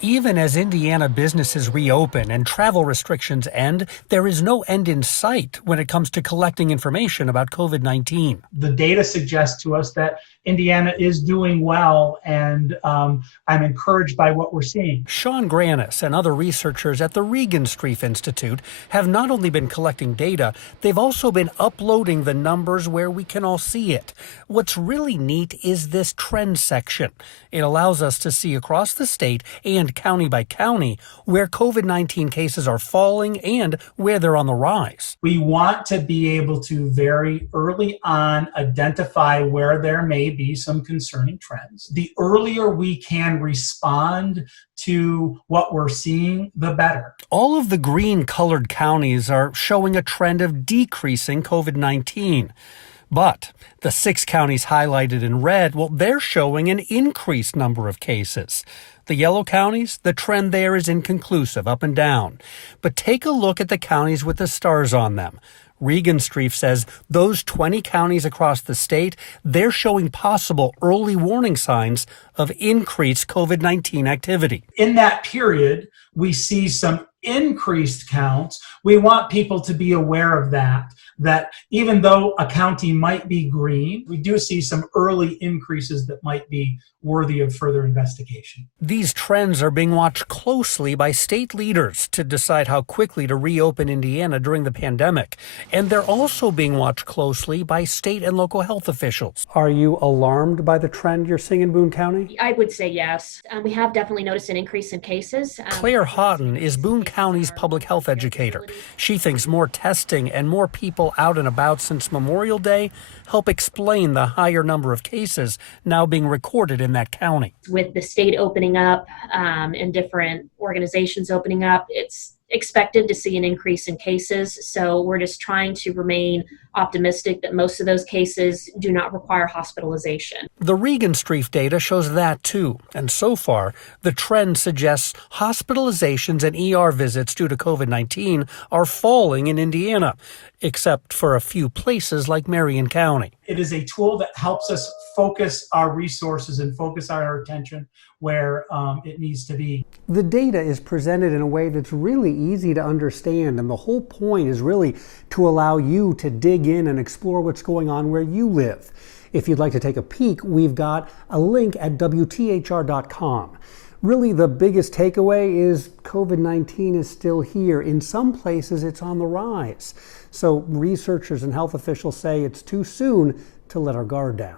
Even as Indiana businesses reopen and travel restrictions end, there is no end in sight when it comes to collecting information about COVID-19. The data suggests to us that Indiana is doing well, and I'm encouraged by what we're seeing. Sean Granis and other researchers at the Regenstrief Institute have not only been collecting data, they've also been uploading the numbers where we can all see it. What's really neat is this trend section. It allows us to see across the state and county by county where COVID-19 cases are falling and where they're on the rise. We want to be able to very early on identify where there may be some concerning trends. The earlier we can respond to what we're seeing, the better. All of the green colored counties are showing a trend of decreasing COVID-19. But the 6 counties highlighted in red, well, they're showing an increased number of cases. The yellow counties, the trend there is inconclusive, up and down. But take a look at the counties with the stars on them. Regenstrief says those 20 counties across the state, they're showing possible early warning signs of increased COVID-19 activity. In that period, we see some increased counts. We want people to be aware of that even though a county might be green, we do see some early increases that might be worthy of further investigation. These trends are being watched closely by state leaders to decide how quickly to reopen Indiana during the pandemic. And they're also being watched closely by state and local health officials. Are you alarmed by the trend you're seeing in Boone County? I would say yes. We have definitely noticed an increase in cases. Claire Houghton is Boone County's public health educator. She thinks more testing and more people out and about since Memorial Day help explain the higher number of cases now being recorded in that county. With the state opening up and different organizations opening up, it's expected to see an increase in cases. So we're just trying to remain optimistic that most of those cases do not require hospitalization. The Regenstrief data shows that too. And so far, the trend suggests hospitalizations and ER visits due to COVID-19 are falling in Indiana, except for a few places like Marion County. It is a tool that helps us focus our resources and focus our attention where it needs to be. The data is presented in a way that's really easy to understand, and the whole point is really to allow you to dig in and explore what's going on where you live. If you'd like to take a peek, we've got a link at WTHR.com. Really, the biggest takeaway is COVID-19 is still here. In some places, it's on the rise. So researchers and health officials say it's too soon to let our guard down.